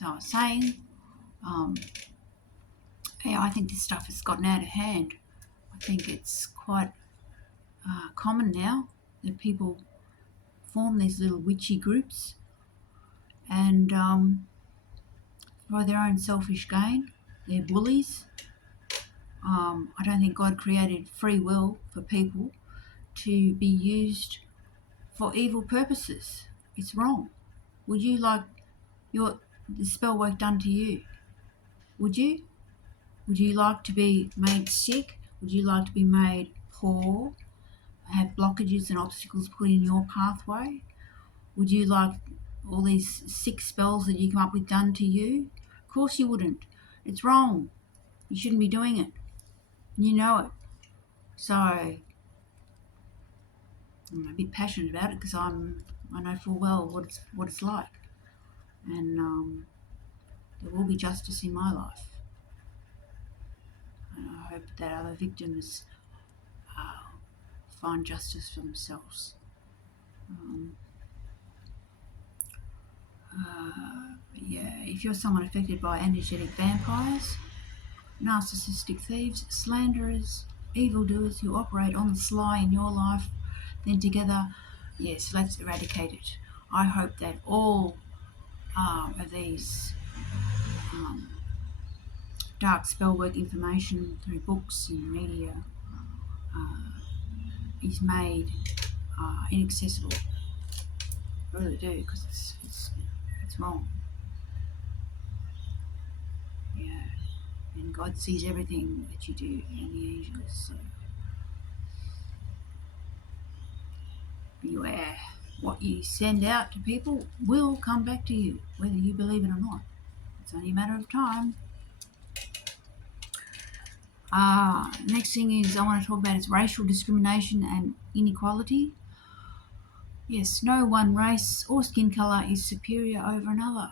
So I was saying, yeah, I think this stuff has gotten out of hand. I think it's quite common now that people form these little witchy groups and for their own selfish gain. They're bullies. I don't think God created free will for people to be used for evil purposes. It's wrong. Would you like the spell work done to you? Would you? Would you like to be made sick? Would you like to be made poor? Have blockages and obstacles put in your pathway? Would you like all these sick spells that you come up with done to you? Of course you wouldn't. It's wrong. You shouldn't be doing it. You know it. So I'm a bit passionate about it because I know full well what it's like, and there will be justice in my life. And I hope that other victims find justice for themselves. Yeah, if you're someone affected by energetic vampires, narcissistic thieves, slanderers, evildoers who operate on the sly in your life, then together, yes, let's eradicate it. I hope that all of these dark spellwork information through books and media is made inaccessible. I really do, because it's wrong. Yeah, and God sees everything that you do, and the angels. So beware. What you send out to people will come back to you, whether you believe it or not. It's only a matter of time. Next thing is I want to talk about is racial discrimination and inequality. Yes, no one race or skin colour is superior over another.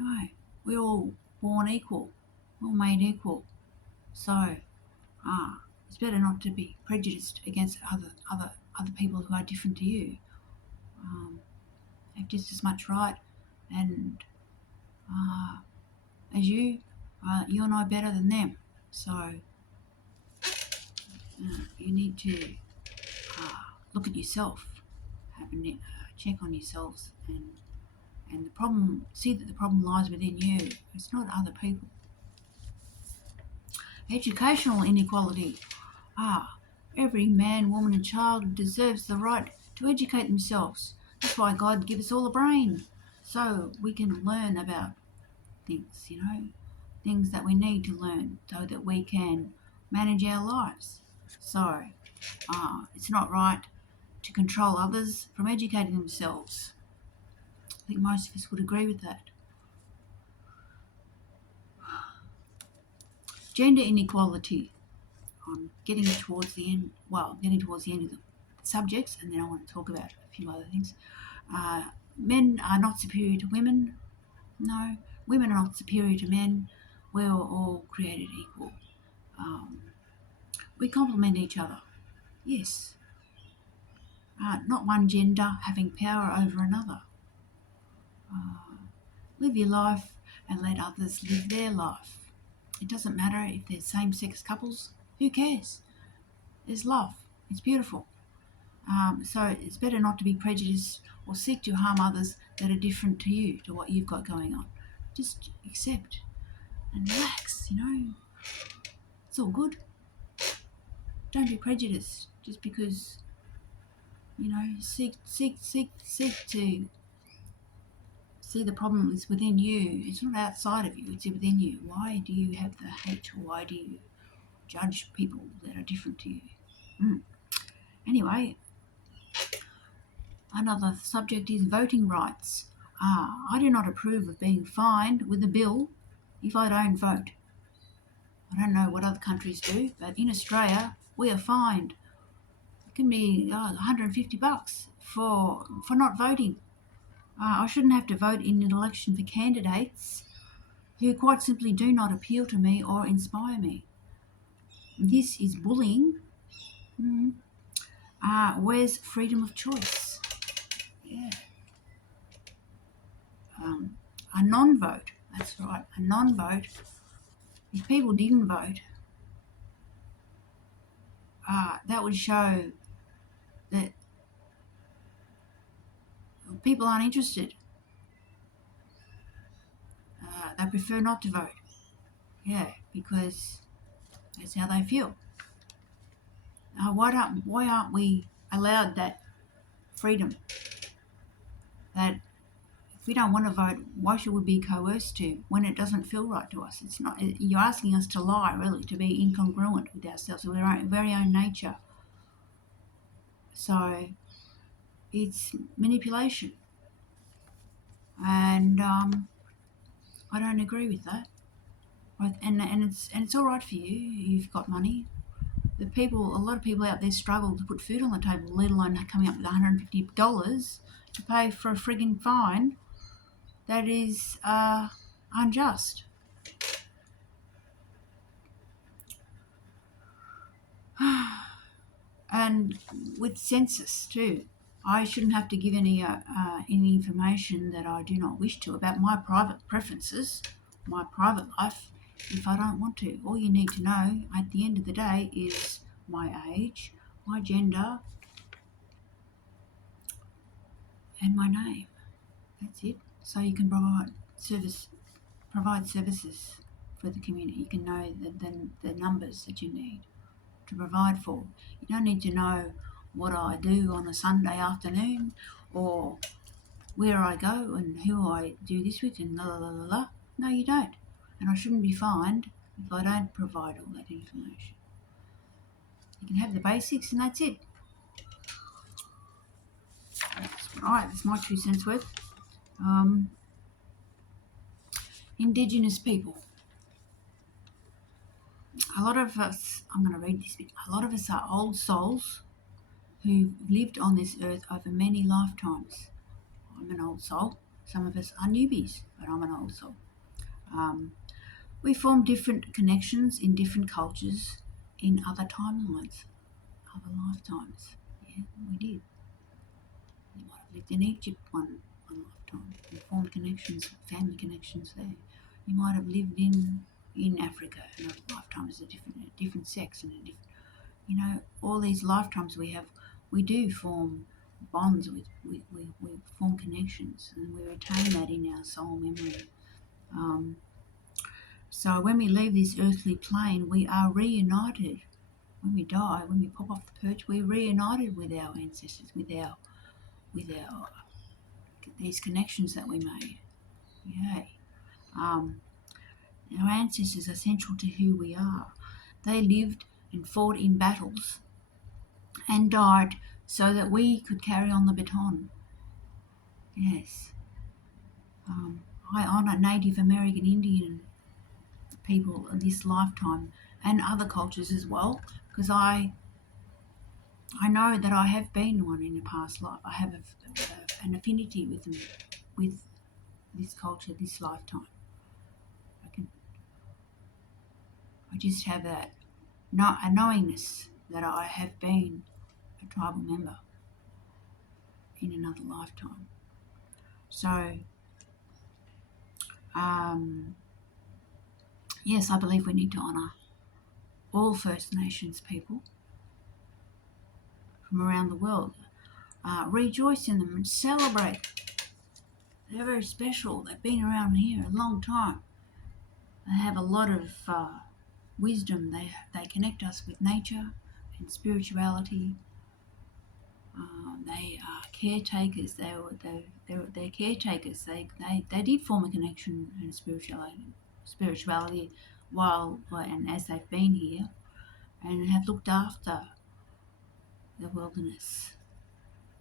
No, we're all born equal, all made equal. So, it's better not to be prejudiced against other people who are different to you. Have just as much right, and as you, you're no better than them. So, you need to look at yourself, have a check on yourselves, and the problem. See that the problem lies within you. It's not other people. Educational inequality. Every man, woman and child deserves the right to educate themselves. That's why God gives us all a brain, so we can learn about things, things that we need to learn so that we can manage our lives. So it's not right to control others from educating themselves. I think most of us would agree with that. Gender inequality. I'm getting towards the end of the subjects, and then I want to talk about a few other things. Men are not superior to women. No, women are not superior to men. We're all created equal. We complement each other. Yes. Not one gender having power over another. Live your life and let others live their life. It doesn't matter if they're same-sex couples. Who cares? There's love. It's beautiful. So it's better not to be prejudiced or seek to harm others that are different to you, to what you've got going on. Just accept and relax, It's all good. Don't be prejudiced just because, seek to see the problem is within you. It's not outside of you, it's within you. Why do you have the hate, or why do you judge people that are different to you? Anyway, another subject is voting rights. I do not approve of being fined with a bill if I don't vote. I don't know what other countries do, but in Australia, we are fined. It can be $150 for not voting. I shouldn't have to vote in an election for candidates who quite simply do not appeal to me or inspire me. This is bullying. Where's freedom of choice? Yeah. non-vote. That's right, a non-vote. If people didn't vote, that would show that people aren't interested. They prefer not to vote. Yeah, because that's how they feel. Why aren't we allowed that freedom? That if we don't want to vote, why should we be coerced to when it doesn't feel right to us? It's not. You're asking us to lie, really, to be incongruent with ourselves, with our very own nature. So it's manipulation, and I don't agree with that. And it's all right for you. You've got money. A lot of people out there struggle to put food on the table, let alone coming up with $150 to pay for a frigging fine that is unjust. And with census too, I shouldn't have to give any information that I do not wish to about my private preferences, my private life, if I don't want to. All you need to know at the end of the day is my age, my gender, and my name. That's it. So you can provide services for the community. You can know the numbers that you need to provide for. You don't need to know what I do on a Sunday afternoon or where I go and who I do this with and la la la la la. No, you don't. And I shouldn't be fined if I don't provide all that information. You can have the basics and that's it. Right, that's my 2 cents worth. Indigenous people. A lot of us, I'm going to read this bit, a lot of us are old souls who've lived on this earth over many lifetimes. I'm an old soul. Some of us are newbies, but I'm an old soul. We form different connections in different cultures in other timelines, other lifetimes. Yeah, we did. You might have lived in Egypt one lifetime. You formed connections, family connections there. You might have lived in Africa another lifetime as a different sex and a different, all these lifetimes we have, we do form bonds we form connections and we retain that in our soul memory. So when we leave this earthly plane, we are reunited. When we die, when we pop off the perch, we're reunited with our ancestors, with our these connections that we made. Yay! Our ancestors are central to who we are. They lived and fought in battles and died so that we could carry on the baton. Yes. I honour Native American Indian people in this lifetime and other cultures as well, because I know that I have been one in a past life. I have an affinity with them, with this culture, this lifetime. I just have a knowingness that I have been a tribal member in another lifetime. So, yes, I believe we need to honour all First Nations people from around the world. Rejoice in them and celebrate. They're very special. They've been around here a long time. They have a lot of wisdom. They connect us with nature and spirituality. They are caretakers. They're caretakers. They did form a connection and spirituality while and as they've been here, and have looked after the wilderness,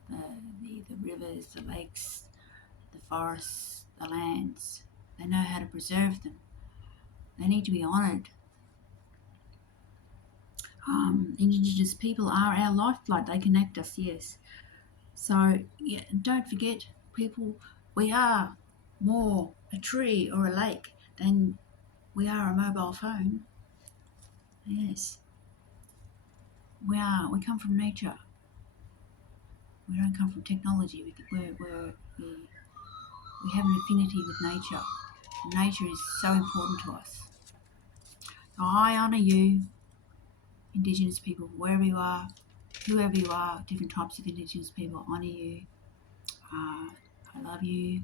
the rivers, the lakes, the forests, the lands. They know how to preserve them. They need to be honoured. Indigenous people are our lifeblood. They connect us, yes. So yeah, don't forget, people, we are more a tree or a lake than we are a mobile phone. Yes. We come from nature. We don't come from technology. We have an affinity with nature. Nature is so important to us. So I honour you, Indigenous people, wherever you are, whoever you are, different types of Indigenous people, honour you. I love you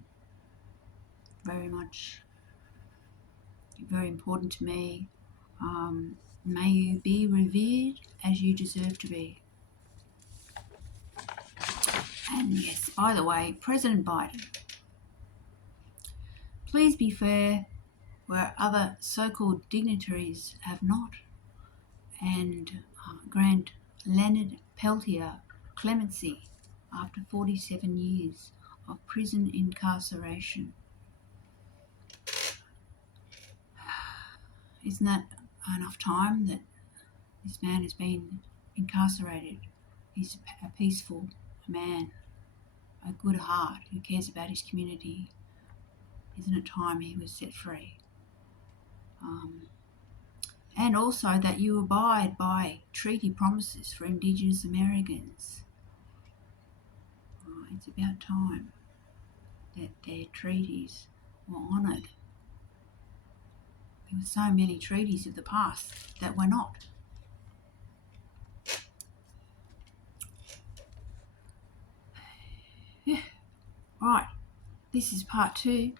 very much. You're very important to me. May you be revered as you deserve to be. And yes, by the way, President Biden, please be fair where other so-called dignitaries have not, and grant Leonard Peltier clemency after 47 years of prison incarceration. Isn't that enough time that this man has been incarcerated? He's a peaceful man, a good heart who cares about his community. Isn't it time he was set free? And also that you abide by treaty promises for Indigenous Americans. It's about time that their treaties were honoured. There were so many treaties of the past that were not. Yeah. Right, this is part 2.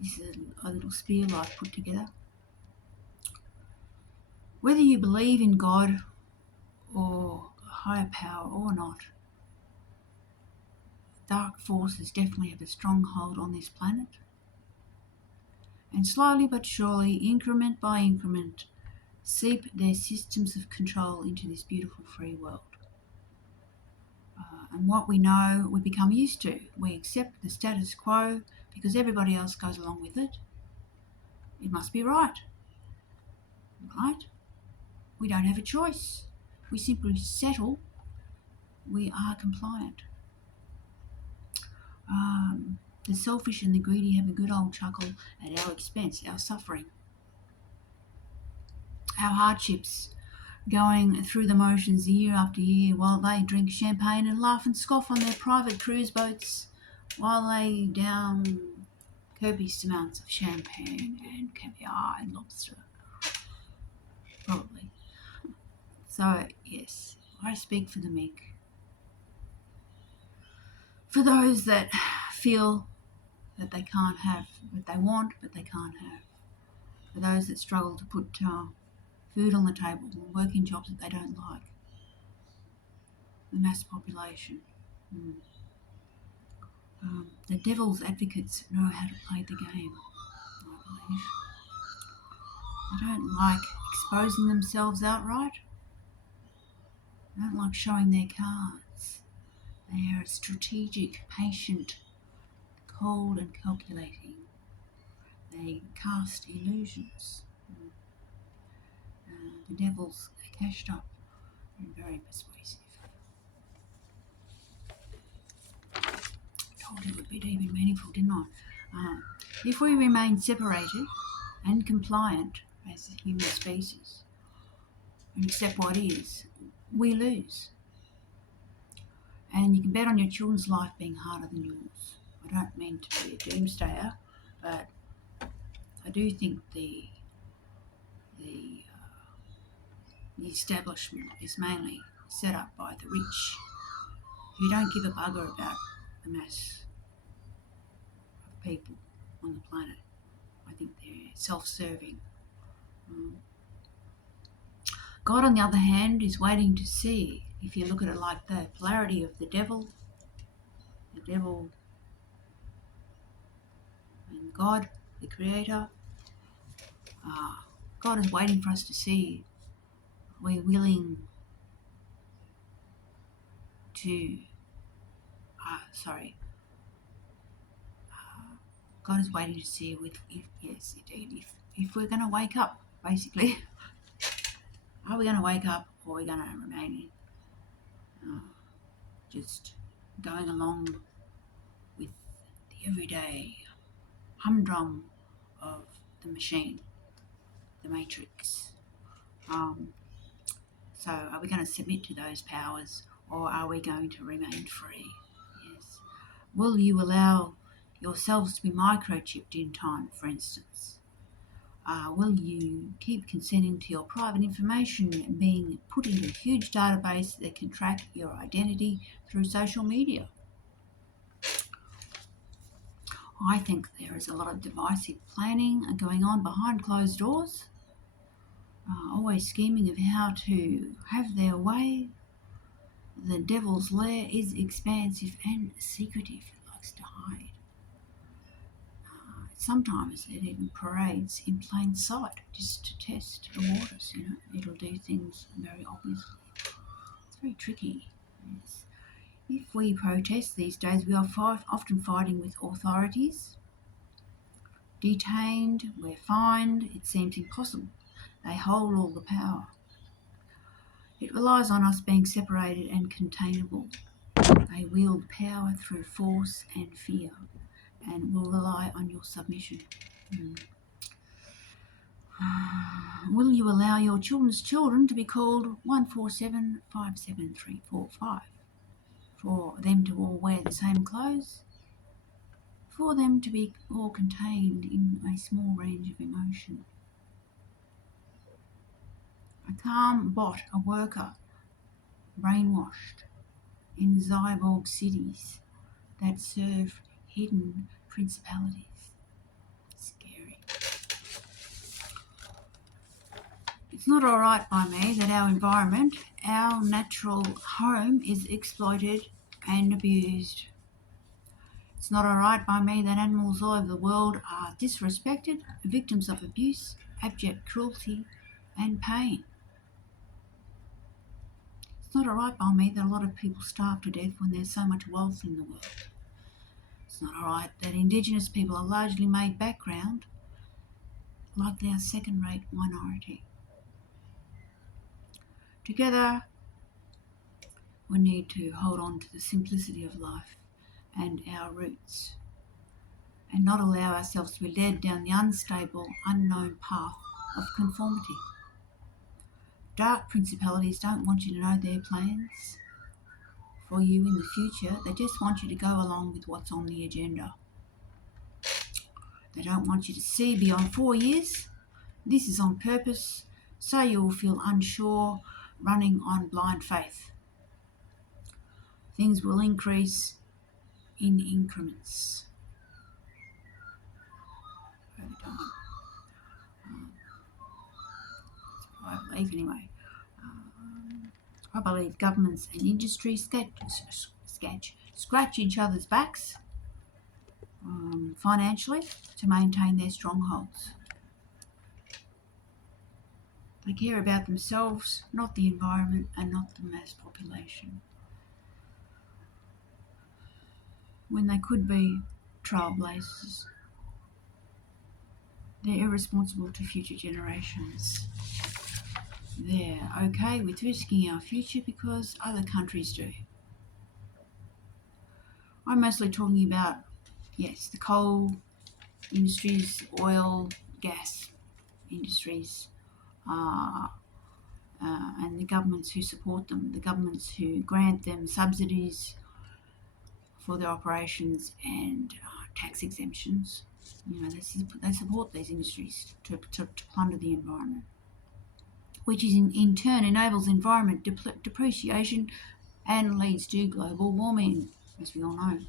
This is a little spiel I've put together. Whether you believe in God or a higher power or not, dark forces definitely have a strong hold on this planet. And slowly but surely, increment by increment, seep their systems of control into this beautiful free world. And what we know, we become used to. We accept the status quo because everybody else goes along with it. It must be right. Right? We don't have a choice. We simply settle. We are compliant. The selfish and the greedy have a good old chuckle at our expense, our suffering, our hardships, going through the motions year after year while they drink champagne and laugh and scoff on their private cruise boats while they down copious amounts of champagne and caviar and lobster. Probably. So, yes, I speak for the meek. For those that feel that they can't have what they want, but they can't have. For those that struggle to put food on the table and work in jobs that they don't like. The mass population. The devil's advocates know how to play the game, I believe. They don't like exposing themselves outright. They don't like showing their cards. They are strategic, patient, cold and calculating. They cast illusions. The devil's cashed up and very persuasive. Told you it would be deep and meaningful, didn't I? If we remain separated and compliant as a human species and accept what is, we lose. And you can bet on your children's life being harder than yours. I don't mean to be a doomsayer, but I do think the establishment is mainly set up by the rich who don't give a bugger about the mass of people on the planet. I think they're self-serving. God, on the other hand, is waiting to see, if you look at it like the polarity of the devil and God, the Creator. God is waiting for us to see, are we willing to, God is waiting to see if we're going to wake up, basically. Are we going to wake up, or are we going to remain just going along with the everyday humdrum of the machine, the matrix? So are we going to submit to those powers, or are we going to remain free? Yes. Will you allow yourselves to be microchipped in time, for instance? Will you keep consenting to your private information being put into a huge database that can track your identity through social media? I think there is a lot of divisive planning going on behind closed doors, always scheming of how to have their way. The devil's lair is expansive and secretive. It likes to hide. Sometimes it even parades in plain sight just to test the waters, It'll do things very obviously. It's very tricky. Yes. If we protest these days, we are often fighting with authorities. Detained, we're fined, it seems impossible. They hold all the power. It relies on us being separated and containable. They wield power through force and fear, and will rely on your submission. Will you allow your children's children to be called 147-57345? For them to all wear the same clothes? For them to be all contained in a small range of emotion? A calm bot, a worker, brainwashed in cyborg cities that serve hidden principalities. Scary. It's not all right by me that our environment, our natural home, is exploited and abused. It's not all right by me that animals all over the world are disrespected, victims of abuse, abject cruelty and pain. It's not all right by me that a lot of people starve to death when there's so much wealth in the world. It's not all right that Indigenous people are largely made background, like they are second-rate minority. Together, we need to hold on to the simplicity of life and our roots, and not allow ourselves to be led down the unstable, unknown path of conformity. Dark principalities don't want you to know their plans for you in the future. They just want you to go along with what's on the agenda. They don't want you to see beyond 4 years. This is on purpose, so you will feel unsure, running on blind faith. Things will increase in increments over time. I believe anyway. I believe governments and industry scratch each other's backs financially to maintain their strongholds. They care about themselves, not the environment and not the mass population, when they could be trailblazers. They're irresponsible to future generations. They're okay with risking our future because other countries do. I'm mostly talking about, yes, the coal industries, oil, gas industries, and the governments who support them, the governments who grant them subsidies for their operations and tax exemptions. They support these industries to plunder the environment, which is in turn enables environment depreciation and leads to global warming, as we all know.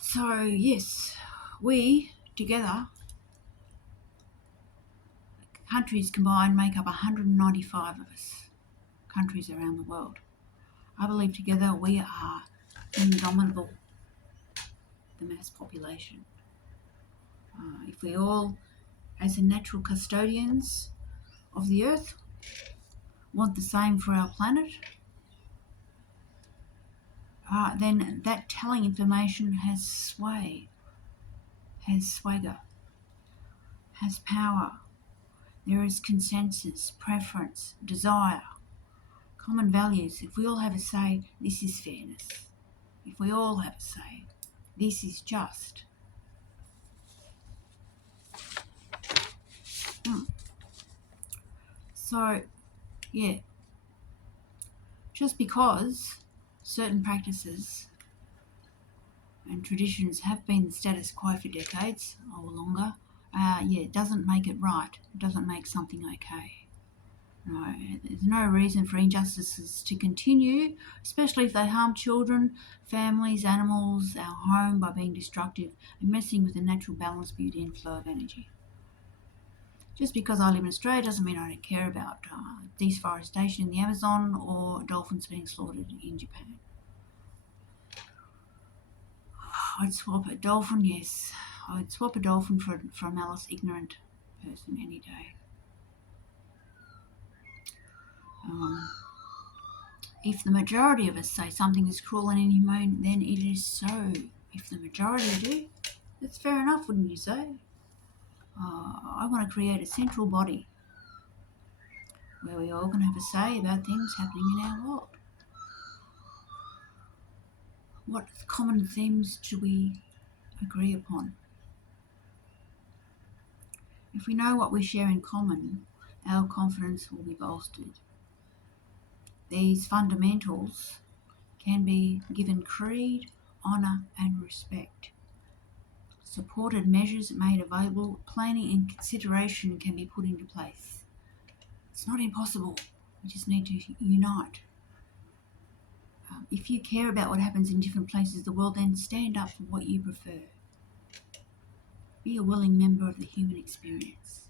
So yes, we together, countries combined, make up 195 of us, countries around the world. I believe together we are indomitable, the mass population. If we all, as the natural custodians of the earth, want the same for our planet, then that telling information has sway, has swagger, has power. There is consensus, preference, desire, common values. If we all have a say, this is fairness. If we all have a say, this is just. So, yeah, Just because certain practices and traditions have been the status quo for decades or longer, it doesn't make it right. It doesn't make something okay. No, there's no reason for injustices to continue, especially if they harm children, families, animals, our home by being destructive and messing with the natural balance, beauty and flow of energy. Just because I live in Australia doesn't mean I don't care about deforestation in the Amazon or dolphins being slaughtered in Japan. I'd swap a dolphin, yes. I'd swap a dolphin for a malice ignorant person any day. If the majority of us say something is cruel and inhumane, then it is so. If the majority do, that's fair enough, wouldn't you say? I want to create a central body where we all can have a say about things happening in our world. What common themes do we agree upon? If we know what we share in common, our confidence will be bolstered. These fundamentals can be given creed, honour and respect. Supported measures made available, planning and consideration can be put into place. It's not impossible. We just need to unite. If you care about what happens in different places of the world, then stand up for what you prefer. Be a willing member of the human experience.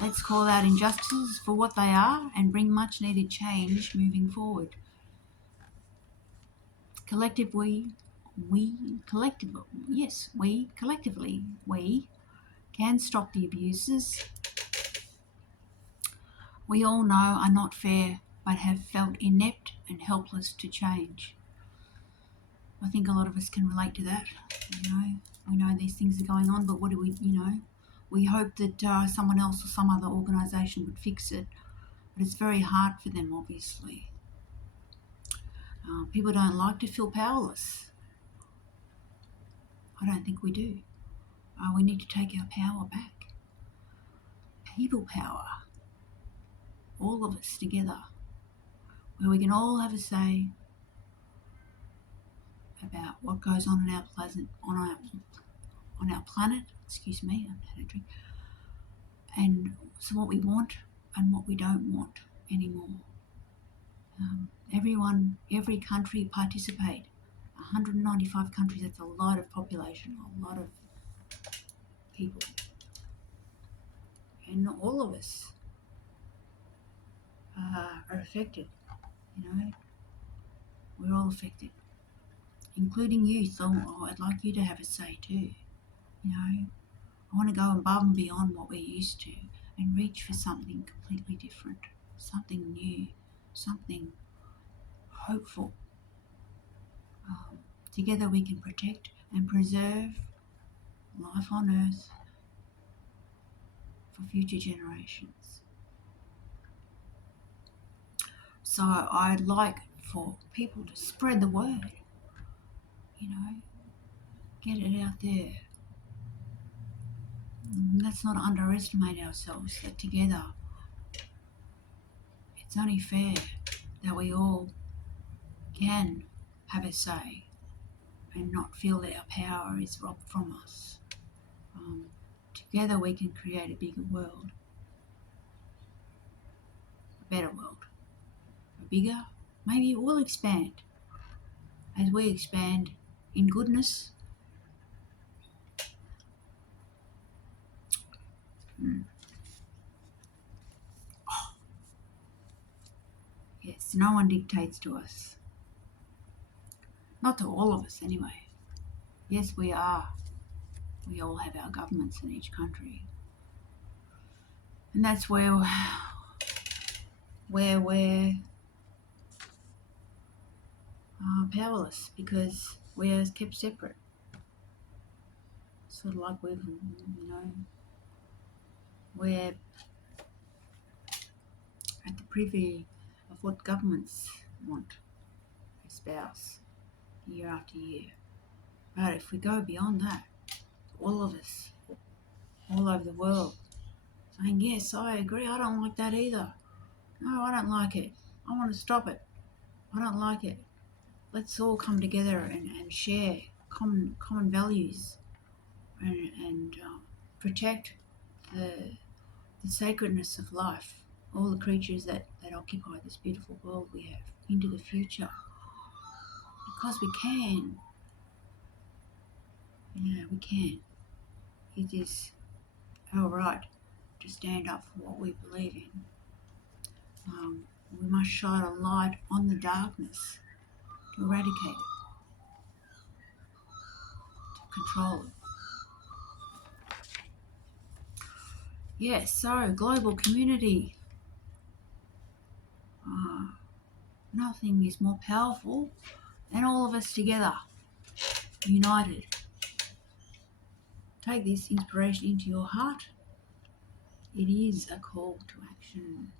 Let's call out injustices for what they are and bring much needed change moving forward. Collectively, we can stop the abuses we all know are not fair but have felt inept and helpless to change. I think a lot of us can relate to that. We know these things are going on, but what do we hope that someone else or some other organisation would fix it, but it's very hard for them, obviously. People don't like to feel powerless. I don't think we do. We need to take our power back. People power. All of us together, where we can all have a say about what goes on in our planet. Excuse me, I've had a drink. And so what we want and what we don't want anymore. Every country participate. 195 countries, that's a lot of population, a lot of people. And all of us are affected, We're all affected, including youth. I'd like you to have a say too, I want to go above and beyond what we're used to and reach for something completely different, something new, something hopeful. Together we can protect and preserve life on Earth for future generations. So I'd like for people to spread the word, get it out there. Let's not underestimate ourselves, that together it's only fair that we all can have a say and not feel that our power is robbed from us. Together we can create a bigger world, a better world, a bigger. Maybe it will expand as we expand in goodness. Yes, no one dictates to us. Not to all of us anyway. Yes, we are. We all have our governments in each country. And that's where we're powerless, because we're kept separate. Sort of like we're at the privy of what governments want to espouse year after year. But if we go beyond that, all of us, all over the world, saying, yes, I agree, I don't like that either. No, I don't like it. I want to stop it. I don't like it. Let's all come together and share common values and protect the sacredness of life, all the creatures that occupy this beautiful world we have into the future. Because we can. We can. It is our right to stand up for what we believe in. We must shine a light on the darkness to eradicate it, to control it. Yes, so global community. Nothing is more powerful than all of us together, united. Take this inspiration into your heart. It is a call to action.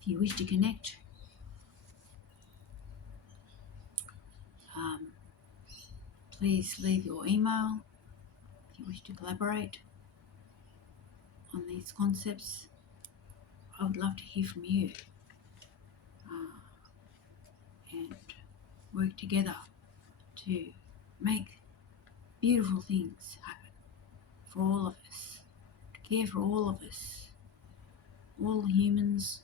If you wish to connect, please leave your email. If you wish to collaborate on these concepts, I would love to hear from you and work together to make beautiful things happen for all of us, to care for all of us, all humans,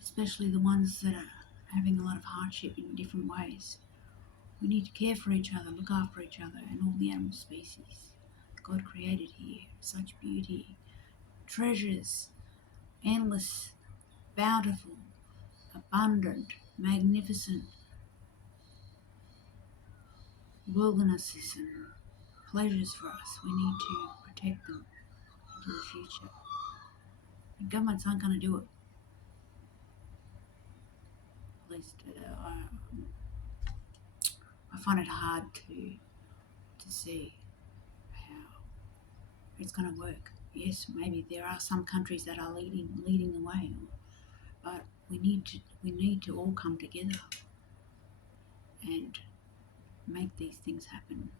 especially the ones that are having a lot of hardship in different ways. We need to care for each other, look after each other and all the animal species God created here. Such beauty, treasures, endless, bountiful, abundant, magnificent wildernesses and pleasures for us. We need to protect them into the future. And governments aren't going to do it. At least I find it hard to see how it's going to work. Yes, maybe there are some countries that are leading the way, but we need to all come together and make these things happen,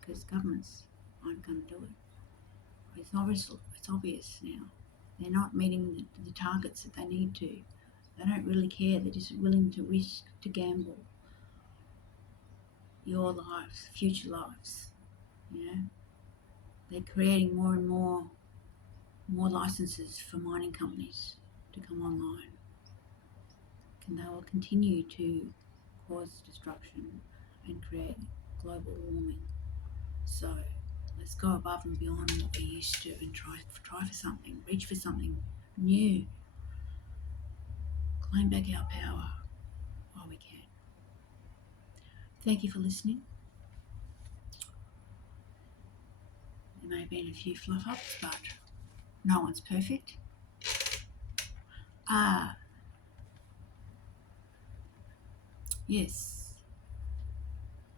because governments aren't going to do it. It's obvious now. They're not meeting the targets that they need to. They don't really care. They're just willing to risk, to gamble your lives, future lives. They're creating more and more licenses for mining companies to come online, and they will continue to cause destruction and create global warming. So let's go above and beyond what we used to and try for something, reach for something new, claim back our power while we can. Thank you for listening. There may have been a few fluff ups, but no one's perfect. Yes,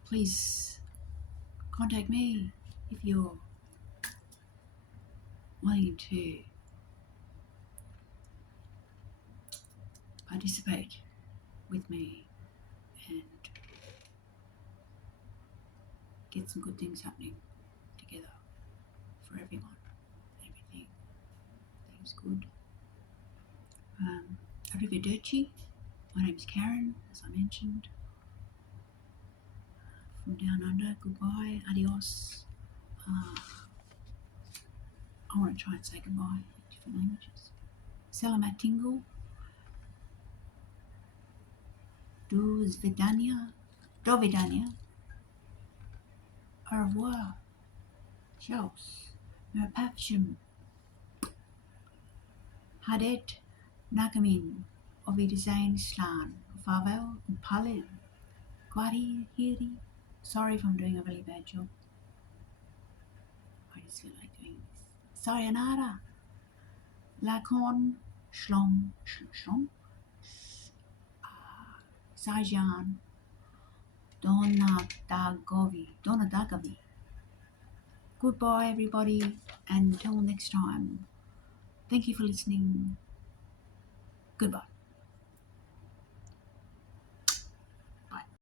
please contact me if you're wanting to participate with me and get some good things happening together for everyone. Everything seems good. Arrivederci. My name's Karen, as I mentioned. From down under, goodbye, adios. I want to try and say goodbye in different languages. Selamat tinggal. Do svidania. Do vidania. Au revoir. Čaus. Merpavšim. Hadet nakamin. Ovidezain slan. Farewell and palil. Kwari hiri. Sorry if I'm doing a really bad job. I just feel like doing this. Sayonara. Lakon. Shlom. Sajan. Donadagavi. Goodbye, everybody, and until next time. Thank you for listening. Goodbye.